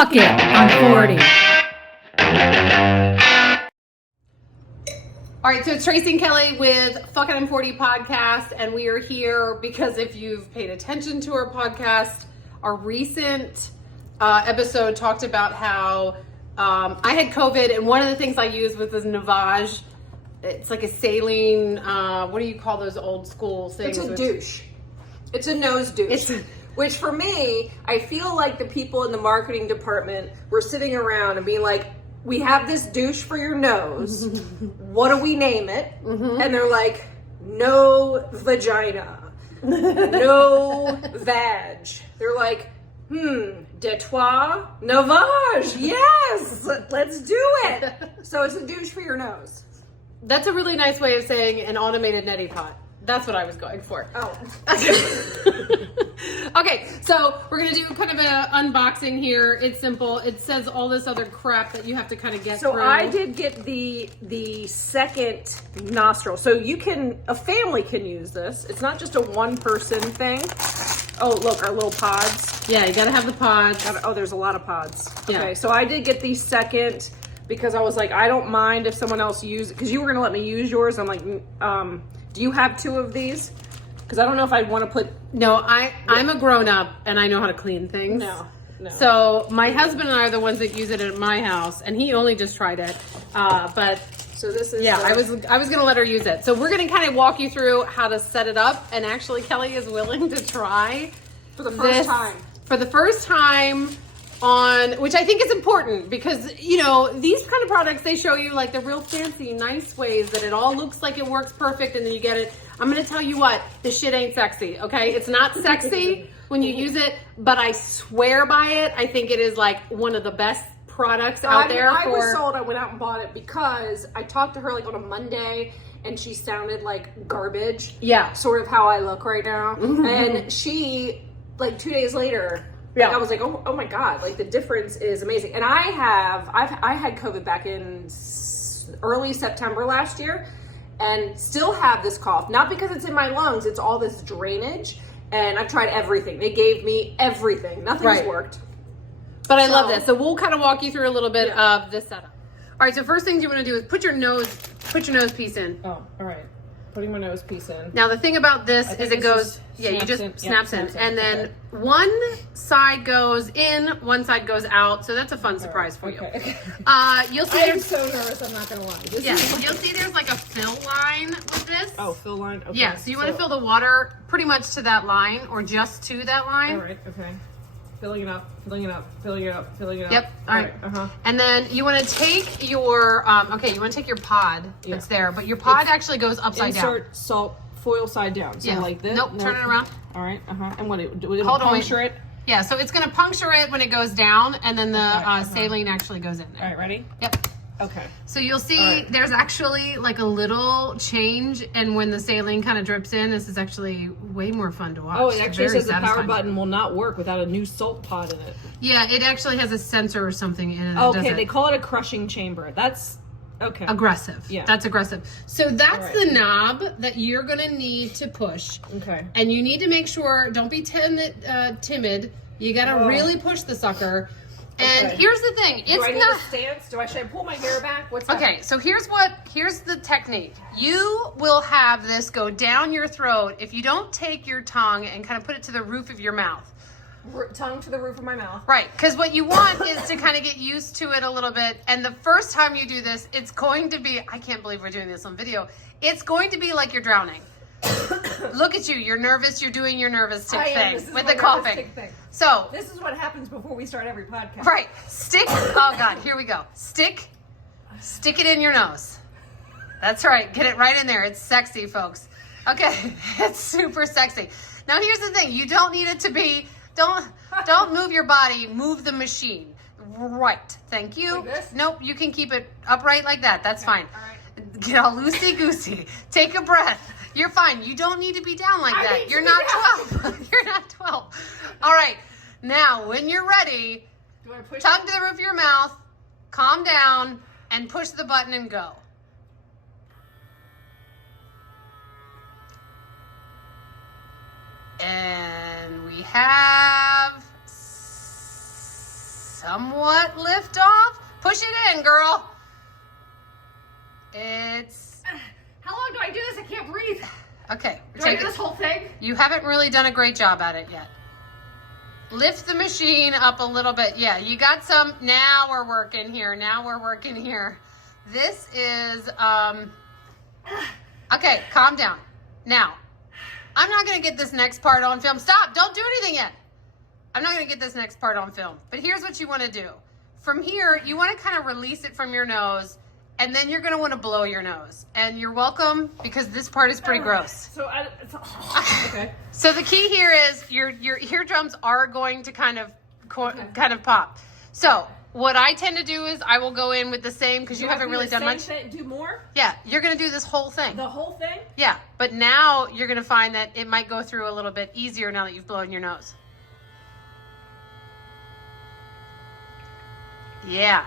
Fuck it, I'm 40. All right, so it's Tracy and Kelly with Fuck It, I'm 40 podcast, and we are here because if you've paid attention to our podcast, our recent episode talked about how I had COVID, and one of the things I used was this Navage. It's like a saline, what do you call those old school things? It's a douche. It's a nose douche. Which for me, I feel like the people in the marketing department were sitting around and being like, we have this douche for your nose. What do we name it? Mm-hmm. And they're like, no vagina. No vag. They're like, Detroit Navage. Yes, let's do it. So it's a douche for your nose. That's a really nice way of saying an automated neti pot. That's what I was going for. Oh. Okay, so we're going to do kind of an unboxing here. It's simple. It says all this other crap that you have to kind of get through. So I did get the second nostril. So a family can use this. It's not just a one person thing. Oh, look, our little pods. Yeah, you got to have the pods. There's a lot of pods. Yeah. Okay, so I did get the second because I was like, I don't mind if someone else uses it. Because you were going to let me use yours. I'm like, do you have two of these? Because I don't know if I'd want to put... No, I'm a grown-up and I know how to clean things. No. So my husband and I are the ones that use it at my house, and he only just tried it. But so this is... Yeah, I was going to let her use it. So we're going to kind of walk you through how to set it up, and actually Kelly is willing to try for the first time. For the first time which I think is important because, you know, these kind of products, they show you like the real fancy, nice ways that it all looks like it works perfect and then you get it. I'm going to tell you what, this shit ain't sexy, okay? It's not sexy when you use it, but I swear by it. I think it is like one of the best products out there. I was sold. I went out and bought it because I talked to her like on a Monday and she sounded like garbage. Yeah. Sort of how I look right now. Mm-hmm. And she, like 2 days later... Yeah, like I was like, oh my God, like the difference is amazing. And I had COVID back in early September last year and still have this cough. Not because it's in my lungs, it's all this drainage. And I've tried everything. They gave me everything. Nothing's worked. But I love this. So we'll kind of walk you through a little bit of this setup. All right, so first things you want to do is put your nose piece in. Oh, all right. Putting my nose piece in. Now the thing about this is it goes, you just snaps in. And then one side goes in, one side goes out. So that's a fun surprise for you. You'll see. I'm so nervous, I'm not going to lie. You'll see there's like a fill line with this. Oh, fill line? Okay. Yeah, so you want to fill the water pretty much to that line or just to that line. All right, okay. Filling it up. Yep. All right. And then you want to take your you want to take your pod that's there, but your pod actually goes upside down. Insert salt foil side down. So like this. Nope. Turn it around. All right. And what it puncture it? Yeah. So it's gonna puncture it when it goes down, and then the saline actually goes in there. All right. Ready? Yep. Okay. So you'll see there's actually like a little change, and when the saline kind of drips in, this is actually way more fun to watch. Oh, it actually says the power button will not work without a new salt pod in it. Yeah, it actually has a sensor or something in it. Okay, they call it a crushing chamber. That's okay. Aggressive. Yeah. That's aggressive. So that's the knob that you're going to need to push. Okay. And you need to make sure, don't be timid. You got to really push the sucker. And here's the thing. It's do I need a stance? Should I pull my hair back? What's that? Okay, so here's the technique. You will have this go down your throat if you don't take your tongue and kind of put it to the roof of your mouth. Tongue to the roof of my mouth. Right, because what you want is to kind of get used to it a little bit. And the first time you do this, it's going to be, I can't believe we're doing this on video. It's going to be like you're drowning. Look at you, you're nervous, you're doing your nervous tick thing with the coughing. So this is what happens before we start every podcast. Right. Oh God, here we go. Stick it in your nose. That's right. Get it right in there. It's sexy, folks. Okay. It's super sexy. Now here's the thing. You don't need it to be, don't move your body, move the machine. Right. Thank you. Like this? Nope, you can keep it upright like that. That's fine. All right. Get all loosey-goosey. Take a breath. You're fine. You don't need to be down like that. You're not 12. You're not 12. All right. Now, when you're ready, tongue to the roof of your mouth, calm down, and push the button and go. And we have somewhat lift off. Push it in, girl. It's... How long do I do this? I can't breathe. Okay. Do I do this whole thing? You haven't really done a great job at it yet. Lift the machine up a little bit. Yeah, you got some. Now we're working here. Now we're working here. This is, okay, calm down. Now, I'm not going to get this next part on film. Stop. Don't do anything yet. I'm not going to get this next part on film. But here's what you want to do. From here, you want to kind of release it from your nose, and then you're going to want to blow your nose. And you're welcome, because this part is pretty gross. Okay. So the key here is your eardrums are going to kind of pop. So what I tend to do is I will go in with the same, because you haven't really done much. Do more? Yeah, you're going to do this whole thing. The whole thing? Yeah, but now you're going to find that it might go through a little bit easier now that you've blown your nose. Yeah.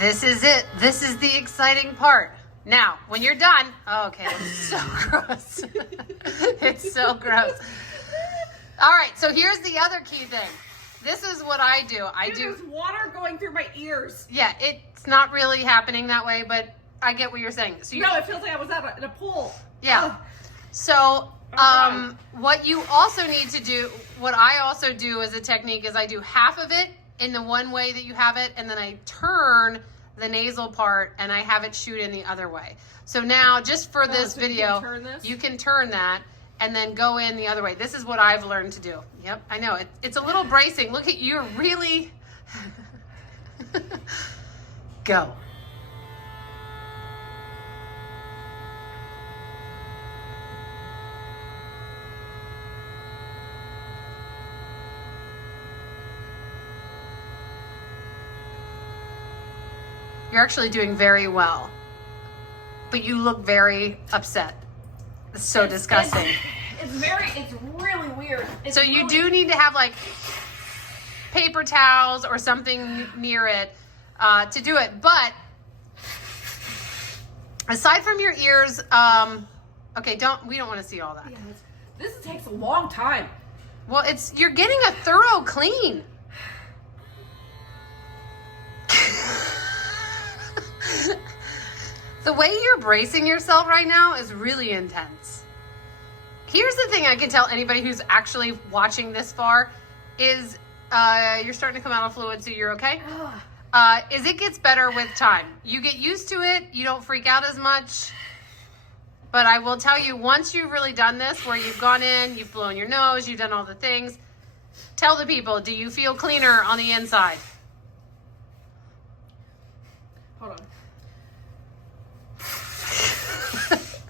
This is it. This is the exciting part. Now, when you're done, oh, okay, it's so gross. It's so gross. All right, so here's the other key thing. This is what I do. There's water going through my ears. Yeah, it's not really happening that way, but I get what you're saying. So no, it feels like I was in a pool. Yeah. Oh. So, what you also need to do, what I also do as a technique is I do half of it in the one way that you have it, and then I turn the nasal part and I have it shoot in the other way. So now, just for this video, you can turn that and then go in the other way. This is what I've learned to do. Yep, I know. It's a little bracing. Look at you, really. Go. You're actually doing very well, but you look very upset. It's so disgusting. It's really weird. So you do need to have like paper towels or something near it to do it. But aside from your ears, okay, we don't want to see all that. Yeah, this takes a long time. Well, you're getting a thorough clean. The way you're bracing yourself right now is really intense. Here's the thing I can tell anybody who's actually watching this far is you're starting to come out of fluid, so you're okay. Is it gets better with time. You get used to it. You don't freak out as much. But I will tell you, once you've really done this, where you've gone in, you've blown your nose, you've done all the things, tell the people, do you feel cleaner on the inside? Hold on.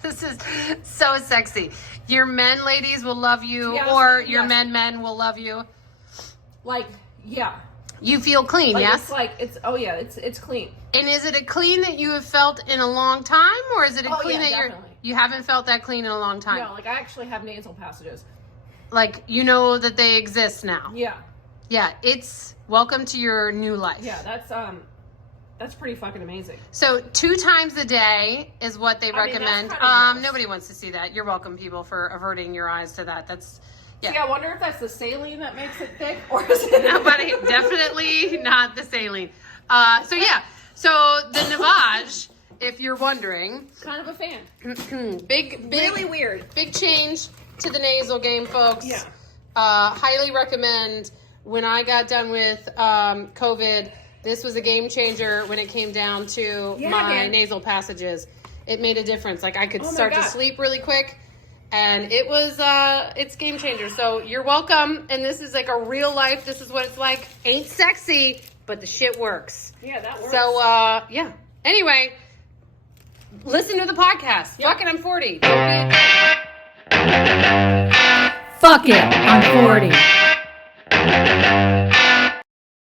This is so sexy. Your men ladies will love you, yes, or your yes. men will love you. Like, yeah. You feel clean, like, yes? It's clean. And is it a clean that you have felt in a long time, or is it a clean that definitely. you haven't felt that clean in a long time? No, like I actually have nasal passages. Like, you know that they exist now. Yeah. Yeah, it's welcome to your new life. Yeah, that's pretty fucking amazing. So 2 times a day is what they recommend. Nobody wants to see that. You're welcome, people, for averting your eyes to that. That's, yeah. See, I wonder if that's the saline that makes it thick, or is it... Nobody, definitely not the saline. So yeah, so the Navage, if you're wondering. Kind of a fan. Big, Really weird. Big change to the nasal game, folks. Yeah. Highly recommend. When I got done with COVID, this was a game changer when it came down to my nasal passages. It made a difference. Like I could start to sleep really quick, and it was it's game changer. So you're welcome. And this is like a real life. This is what it's like. Ain't sexy, but the shit works. Yeah, that works. So yeah. Anyway, listen to the podcast. Fuck it, I'm 40. Fuck it, I'm 40.